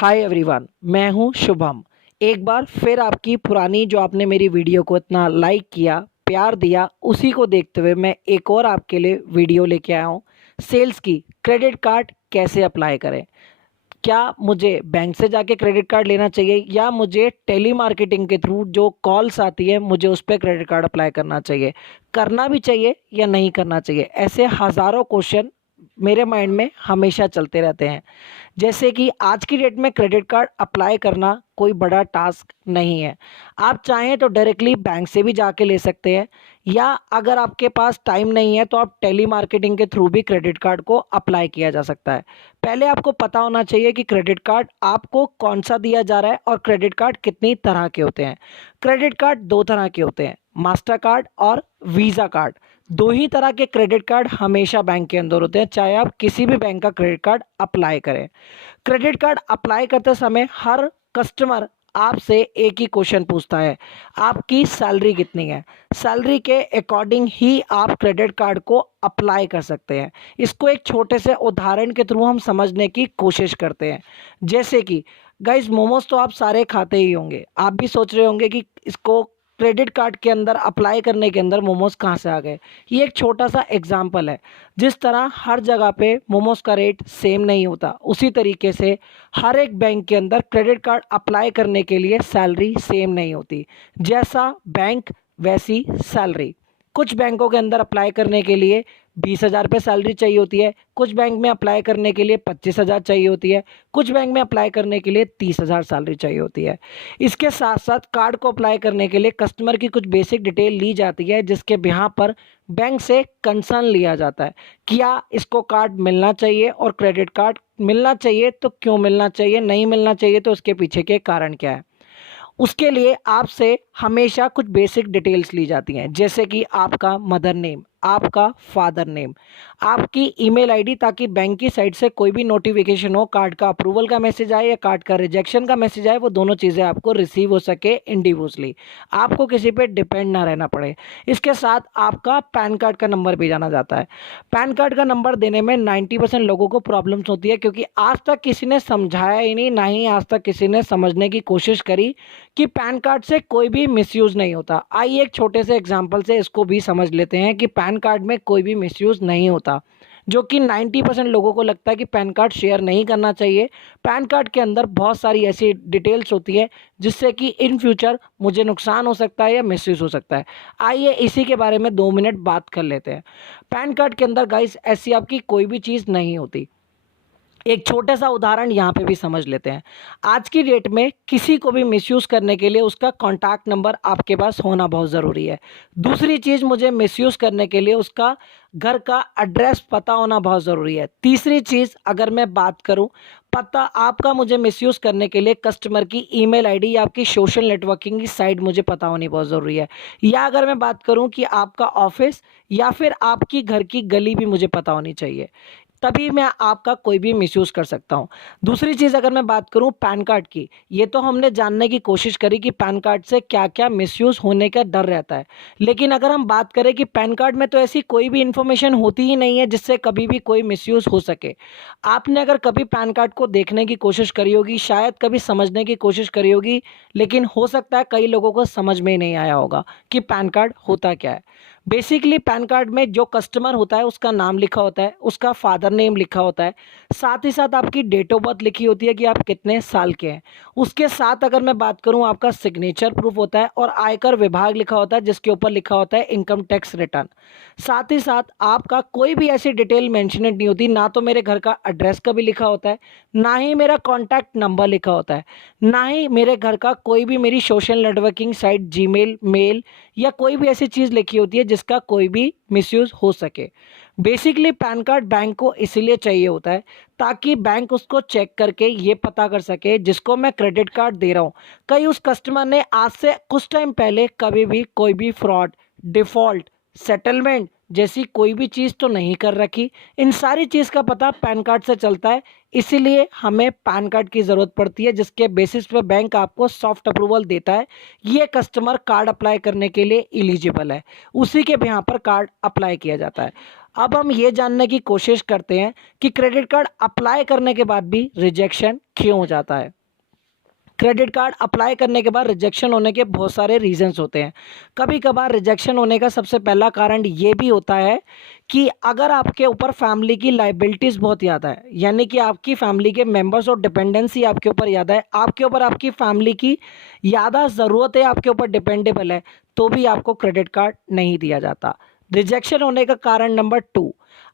Hi everyone, मैं हूं शुभम। एक बार फिर आपकी पुरानी जो आपने मेरी वीडियो को इतना लाइक किया, प्यार दिया, उसी को देखते हुए मैं एक और आपके लिए वीडियो लेके आया हूं। सेल्स की क्रेडिट कार्ड कैसे अप्लाई करें। क्या मुझे बैंक से जाके क्रेडिट कार्ड लेना चाहिए या मुझे टेली मार्केटिंग के थ्रू जो कॉल्स आती है मुझे उस पर क्रेडिट कार्ड अप्लाई करना चाहिए। करना भी चाहिए या नहीं करना चाहिए, ऐसे हज़ारों क्वेश्चन मेरे माइंड में हमेशा चलते रहते हैं। जैसे कि आज की डेट में क्रेडिट कार्ड अप्लाई करना कोई बड़ा टास्क नहीं है। आप चाहें तो डायरेक्टली बैंक से भी जाके ले सकते हैं, या अगर आपके पास टाइम नहीं है तो आप टेली मार्केटिंग के थ्रू भी क्रेडिट कार्ड को अप्लाई किया जा सकता है। पहले आपको पता होना चाहिए कि क्रेडिट कार्ड आपको कौन सा दिया जा रहा है और क्रेडिट कार्ड कितनी तरह के होते हैं। क्रेडिट कार्ड दो तरह के होते हैं, मास्टर कार्ड और वीज़ा कार्ड। दो ही तरह के क्रेडिट कार्ड हमेशा बैंक के अंदर होते हैं, चाहे आप किसी भी बैंक का क्रेडिट कार्ड अप्लाई करें। क्रेडिट कार्ड अप्लाई करते समय हर कस्टमर आपसे एक ही क्वेश्चन पूछता है, आपकी सैलरी कितनी है। सैलरी के अकॉर्डिंग ही आप क्रेडिट कार्ड को अप्लाई कर सकते हैं। इसको एक छोटे से उदाहरण के थ्रू हम समझने की कोशिश करते हैं। जैसे कि गाइस, मोमोज तो आप सारे खाते ही होंगे। आप भी सोच रहे होंगे कि इसको क्रेडिट कार्ड के अंदर अप्लाई करने के अंदर मोमोज कहाँ से आ गए। ये एक छोटा सा एग्जाम्पल है। जिस तरह हर जगह पे मोमोज का रेट सेम नहीं होता, उसी तरीके से हर एक बैंक के अंदर क्रेडिट कार्ड अप्लाई करने के लिए सैलरी सेम नहीं होती। जैसा बैंक वैसी सैलरी। कुछ बैंकों के अंदर अप्लाई करने के लिए 20,000 रुपये सैलरी चाहिए होती है, कुछ बैंक में अप्लाई करने के लिए 25,000 चाहिए होती है, कुछ बैंक में अप्लाई करने के लिए 30,000 सैलरी चाहिए होती है। इसके साथ साथ कार्ड को अप्लाई करने के लिए कस्टमर की कुछ बेसिक डिटेल ली जाती है, जिसके बिहार पर बैंक से कंसर्न लिया जाता है। क्या इसको कार्ड मिलना चाहिए, और क्रेडिट कार्ड मिलना चाहिए तो क्यों मिलना चाहिए, नहीं मिलना चाहिए तो उसके पीछे के कारण क्या है। उसके लिए आपसे हमेशा कुछ बेसिक डिटेल्स ली जाती हैं, जैसे कि आपका मदर नेम, आपका फादर नेम, आपकी ईमेल आईडी, ताकि बैंक की साइड से कोई भी नोटिफिकेशन हो, कार्ड का अप्रूवल का मैसेज आए या कार्ड का रिजेक्शन का मैसेज आए, वो दोनों चीज़ें आपको रिसीव हो सके इंडिविजुअली, आपको किसी पे डिपेंड ना रहना पड़े। इसके साथ आपका पैन कार्ड का नंबर भी जाना जाता है। पैन कार्ड का नंबर देने में 90% लोगों को प्रॉब्लम्स होती है, क्योंकि आज तक किसी ने समझाया ही नहीं, ना ही आज तक किसी ने समझने की कोशिश करी कि पैन कार्ड से कोई भी मिसयूज़ नहीं होता। आइए एक छोटे से एग्जांपल से इसको भी समझ लेते हैं कि पैन कार्ड में कोई भी मिसयूज़ नहीं होता, जो कि 90% लोगों को लगता है कि पैन कार्ड शेयर नहीं करना चाहिए। पैन कार्ड के अंदर बहुत सारी ऐसी डिटेल्स होती है जिससे कि इन फ्यूचर मुझे नुकसान हो सकता है या मिसयूज़ हो सकता है। आइए इसी के बारे में 2 मिनट बात कर लेते हैं। पैन कार्ड के अंदर गाइस ऐसी आपकी कोई भी चीज़ नहीं होती। एक छोटा सा उदाहरण यहाँ पे भी समझ लेते हैं। आज की डेट में किसी को भी मिसयूज़ करने के लिए उसका कॉन्टैक्ट नंबर आपके पास होना बहुत ज़रूरी है। दूसरी चीज़, मुझे मिसयूज़ करने के लिए उसका घर का एड्रेस पता होना बहुत ज़रूरी है। तीसरी चीज़, अगर मैं बात करूँ, पता आपका मुझे मिसयूज़ करने के लिए कस्टमर की ईमेल आईडी या आपकी सोशल नेटवर्किंग की साइट मुझे पता होनी बहुत ज़रूरी है। या अगर मैं बात करूँ कि आपका ऑफिस या फिर आपकी घर की गली भी मुझे पता होनी चाहिए, तभी मैं आपका कोई भी मिसयूज़ कर सकता हूँ। दूसरी चीज़, अगर मैं बात करूँ पैन कार्ड की, ये तो हमने जानने की कोशिश करी कि पैन कार्ड से क्या क्या मिसयूज़ होने का डर रहता है। लेकिन अगर हम बात करें कि पैन कार्ड में तो ऐसी कोई भी इन्फॉर्मेशन होती ही नहीं है जिससे कभी भी कोई मिसयूज़ हो सके। आपने अगर कभी पैन कार्ड को देखने की कोशिश करी होगी, शायद कभी समझने की कोशिश करी होगी, लेकिन हो सकता है कई लोगों को समझ में ही नहीं आया होगा कि पैन कार्ड होता क्या है। बेसिकली पैन कार्ड में जो कस्टमर होता है उसका नाम लिखा होता है, उसका फादर नेम लिखा होता है, साथ ही साथ आपकी डेट ऑफ बर्थ लिखी होती है कि आप कितने साल के हैं। उसके साथ अगर मैं बात करूं, आपका सिग्नेचर प्रूफ होता है और आयकर विभाग लिखा होता है, जिसके ऊपर लिखा होता है इनकम टैक्स रिटर्न। साथ ही साथ आपका कोई भी ऐसी डिटेल मेंशनेड नहीं होती, ना तो मेरे घर का एड्रेस कभी लिखा होता है, ना ही मेरा कॉन्टैक्ट नंबर लिखा होता है, ना ही मेरे घर का कोई भी मेरी social networking site, Gmail, mail या कोई भी ऐसी चीज़ लिखी होती है जिसका कोई भी मिसयूज़ हो सके। बेसिकली पैन कार्ड बैंक को इसीलिए चाहिए होता है ताकि बैंक उसको चेक करके ये पता कर सके जिसको मैं क्रेडिट कार्ड दे रहा हूँ, कहीं उस कस्टमर ने आज से कुछ टाइम पहले कभी भी कोई भी फ्रॉड, डिफ़ॉल्ट, सेटलमेंट जैसी कोई भी चीज़ तो नहीं कर रखी। इन सारी चीज़ का पता पैन कार्ड से चलता है। इसीलिए हमें पैन कार्ड की ज़रूरत पड़ती है, जिसके बेसिस पे बैंक आपको सॉफ्ट अप्रूवल देता है। ये कस्टमर कार्ड अप्लाई करने के लिए एलिजिबल है, उसी के यहाँ पर कार्ड अप्लाई किया जाता है। अब हम ये जानने की कोशिश करते हैं कि क्रेडिट कार्ड अप्लाई करने के बाद भी रिजेक्शन क्यों हो जाता है। क्रेडिट कार्ड अप्लाई करने के बाद रिजेक्शन होने के बहुत सारे रीजंस होते हैं। कभी कभार रिजेक्शन होने का सबसे पहला कारण ये भी होता है कि अगर आपके ऊपर फैमिली की लाइबिलिटीज़ बहुत ज़्यादा है, यानी कि आपकी फैमिली के मेंबर्स और डिपेंडेंसी आपके ऊपर ज़्यादा है, आपके ऊपर आपकी फैमिली की ज़्यादा ज़रूरत है, आपके ऊपर डिपेंडेबल है, तो भी आपको क्रेडिट कार्ड नहीं दिया जाता। रिजेक्शन होने का कारण नंबर 2,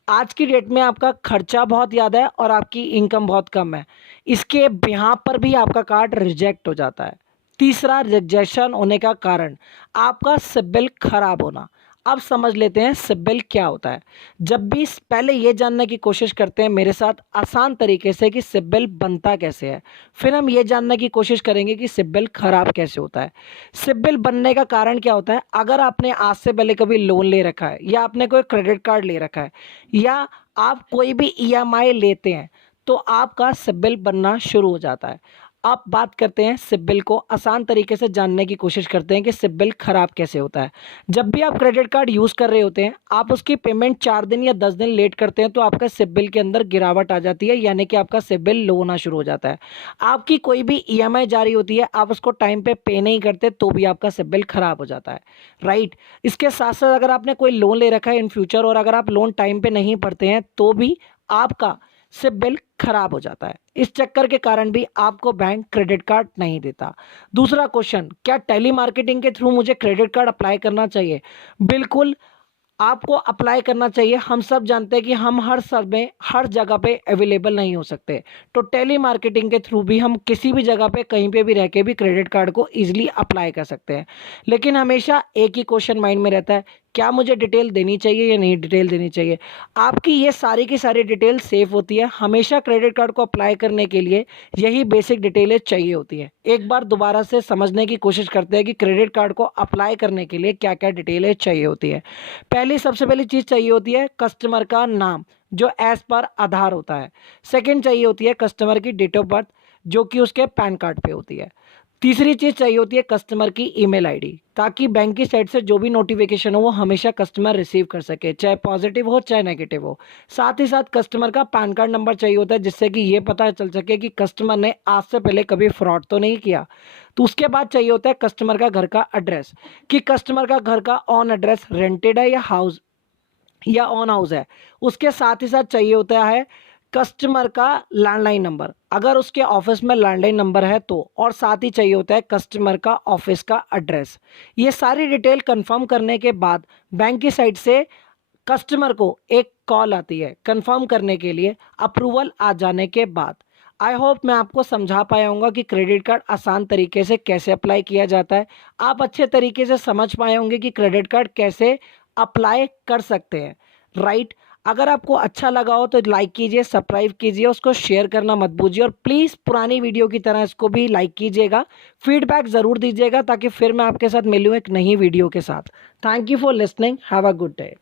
आज की डेट में आपका खर्चा बहुत ज़्यादा है और आपकी इनकम बहुत कम है, इसके बिहाव पर भी आपका कार्ड रिजेक्ट हो जाता है। तीसरा रिजेक्शन होने का कारण आपका सिबिल खराब होना। अब समझ लेते हैं सिबिल क्या होता है। जब भी पहले ये जानने की कोशिश करते हैं मेरे साथ आसान तरीके से कि सिबिल बनता कैसे है, फिर हम ये जानने की कोशिश करेंगे कि सिबिल खराब कैसे होता है। सिबिल बनने का कारण क्या होता है, अगर आपने आज से पहले कभी लोन ले रखा है या आपने कोई क्रेडिट कार्ड ले रखा है या आप कोई भी ईएमआई लेते हैं तो आपका सिबिल बनना शुरू हो जाता है। अब बात करते हैं सिबिल को आसान तरीके से जानने की कोशिश करते हैं कि सिबिल खराब कैसे होता है। जब भी आप क्रेडिट कार्ड यूज़ कर रहे होते हैं, आप उसकी पेमेंट 4 दिन या 10 दिन लेट करते हैं तो आपका सिबिल के अंदर गिरावट आ जाती है, यानी कि आपका सिबिल लो होना शुरू हो जाता है। आपकी कोई भी ईएमआई जारी होती है, आप उसको टाइम पे नहीं करते तो भी आपका सिबिल खराब हो जाता है, राइट। इसके साथ साथ अगर आपने कोई लोन ले रखा है इन फ्यूचर और अगर आप लोन टाइम पे नहीं भरते हैं तो भी आपका सिबिल खराब हो जाता है। इस चक्कर के कारण भी आपको बैंक क्रेडिट कार्ड नहीं देता। दूसरा क्वेश्चन, क्या टेली मार्केटिंग के थ्रू मुझे क्रेडिट कार्ड अप्लाई करना चाहिए? बिल्कुल आपको अप्लाई करना चाहिए। हम सब जानते हैं कि हम हर समय हर जगह पे अवेलेबल नहीं हो सकते, तो टेली मार्केटिंग के थ्रू भी हम किसी भी जगह पे कहीं पे भी रह के भी क्रेडिट कार्ड को इजीली अप्लाई कर सकते हैं। लेकिन हमेशा एक ही क्वेश्चन माइंड में रहता है, क्या मुझे डिटेल देनी चाहिए या नहीं डिटेल देनी चाहिए? आपकी ये सारी की सारी डिटेल सेफ होती है। हमेशा क्रेडिट कार्ड को अप्लाई करने के लिए यही बेसिक डिटेलें चाहिए होती है। एक बार दोबारा से समझने की कोशिश करते हैं कि क्रेडिट कार्ड को अप्लाई करने के लिए क्या क्या डिटेलें चाहिए होती है। सबसे पहली चीज़ चाहिए होती है कस्टमर का नाम, जो एज पर आधार होता है। सेकंड चाहिए होती है कस्टमर की डेट ऑफ बर्थ, जो कि उसके पैन कार्ड पे होती है। तीसरी चीज़ चाहिए होती है कस्टमर की ईमेल आईडी, ताकि बैंक की साइड से जो भी नोटिफिकेशन हो वो हमेशा कस्टमर रिसीव कर सके, चाहे पॉजिटिव हो चाहे नेगेटिव हो। साथ ही साथ कस्टमर का पैन कार्ड नंबर चाहिए होता है, जिससे कि ये पता चल सके कि कस्टमर ने आज से पहले कभी फ्रॉड तो नहीं किया। तो उसके बाद चाहिए होता है कस्टमर का घर का एड्रेस, कि कस्टमर का घर का ऑन एड्रेस रेंटेड है या ऑन हाउस है। उसके साथ ही साथ चाहिए होता है कस्टमर का लैंडलाइन नंबर, अगर उसके ऑफिस में लैंडलाइन नंबर है तो, और साथ ही चाहिए होता है कस्टमर का ऑफिस का एड्रेस। ये सारी डिटेल कंफर्म करने के बाद बैंक की साइड से कस्टमर को एक कॉल आती है कंफर्म करने के लिए, अप्रूवल आ जाने के बाद। आई होप मैं आपको समझा पाया हूँगा कि क्रेडिट कार्ड आसान तरीके से कैसे अप्लाई किया जाता है। आप अच्छे तरीके से समझ पाए होंगे कि क्रेडिट कार्ड कैसे अप्लाई कर सकते हैं, राइट। अगर आपको अच्छा लगा हो तो लाइक कीजिए, सब्सक्राइब कीजिए, उसको शेयर करना मत भूलिए और प्लीज़ पुरानी वीडियो की तरह इसको भी लाइक कीजिएगा। फीडबैक ज़रूर दीजिएगा ताकि फिर मैं आपके साथ मिलूँ एक नई वीडियो के साथ। Thank you for listening, have a good day.